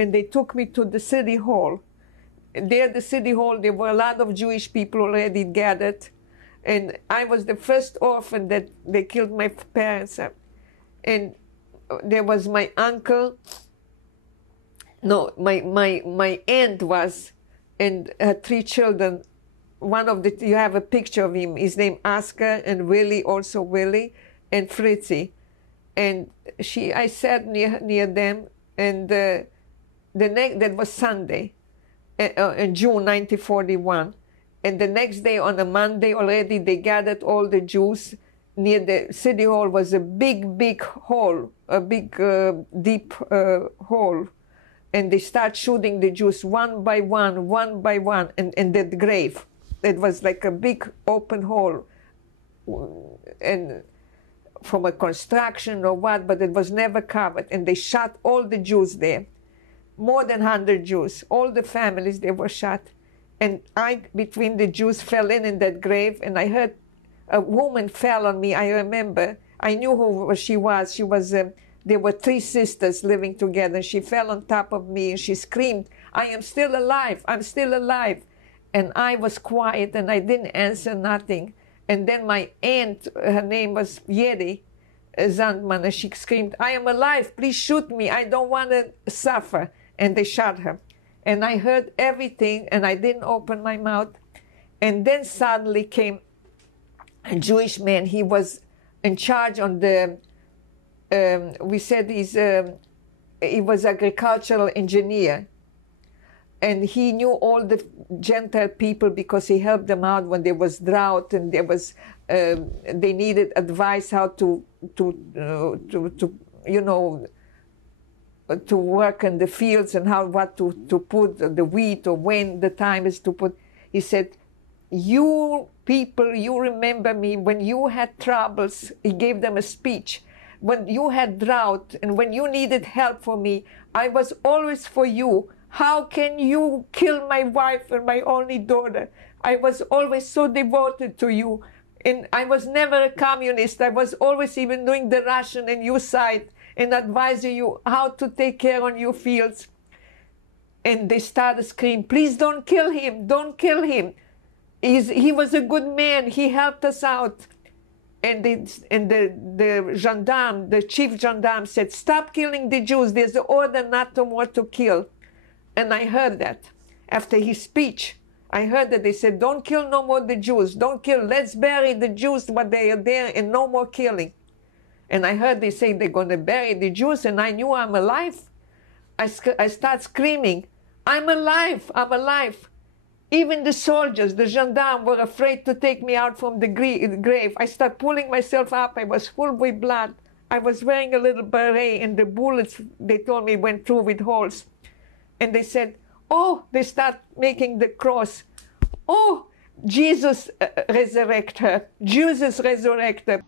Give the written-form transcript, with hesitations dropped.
and they took me to the city hall. There at the city hall, there were a lot of Jewish people already gathered, and I was the first orphan that they killed my parents. And there was my uncle, no, my aunt was, and her 3 children. One of the, you have a picture of him, his name Oscar, and Willie, also Willie, and Fritzy. And I sat near them, and that was Sunday, in June 1941. And the next day, on a Monday already, they gathered all the Jews. Near the city hall was a big hall, a big deep hall. And they start shooting the Jews one by one, and that grave. It was like a big open hole, and from a construction or what, but it was never covered. And they shot all the Jews there, more than 100 Jews. All the families, they were shot. And I, between the Jews, fell in that grave, and I heard a woman fell on me. I remember. I knew who she was. She was, there were 3 sisters living together. She fell on top of me, and she screamed, "I am still alive, I'm still alive." And I was quiet, and I didn't answer nothing. And then my aunt, her name was Yeri Sandman, and she screamed, "I am alive, please shoot me, I don't want to suffer." And they shot her. And I heard everything, and I didn't open my mouth. And then suddenly came a Jewish man. He was in charge on the, we said he was agricultural engineer. And he knew all the Gentile people because he helped them out when there was drought, and there was they needed advice how to you know, to work in the fields, and what to put the wheat, or when the time is to put. He said, "You people, you remember me when you had troubles." He gave them a speech. "When you had drought and when you needed help for me, I was always for you. How can you kill my wife and my only daughter? I was always so devoted to you. And I was never a communist. I was always even doing the ration in your side and advising you how to take care on your fields." And they started screaming, "Please don't kill him, don't kill him. He was a good man, he helped us out." And the gendarme, the chief gendarme said, "Stop killing the Jews, there's an order not to more to kill." And I heard that. After his speech, I heard that they said, "Don't kill no more the Jews. Don't kill. Let's bury the Jews while they are there, and no more killing." And I heard they say they're going to bury the Jews, and I knew I'm alive. I start screaming, "I'm alive, I'm alive." Even the soldiers, the gendarmes, were afraid to take me out from the grave. I start pulling myself up. I was full with blood. I was wearing a little beret, and the bullets, they told me, went through with holes. And they said, "Oh," they start making the cross. "Oh, Jesus resurrect her. Jesus resurrect her."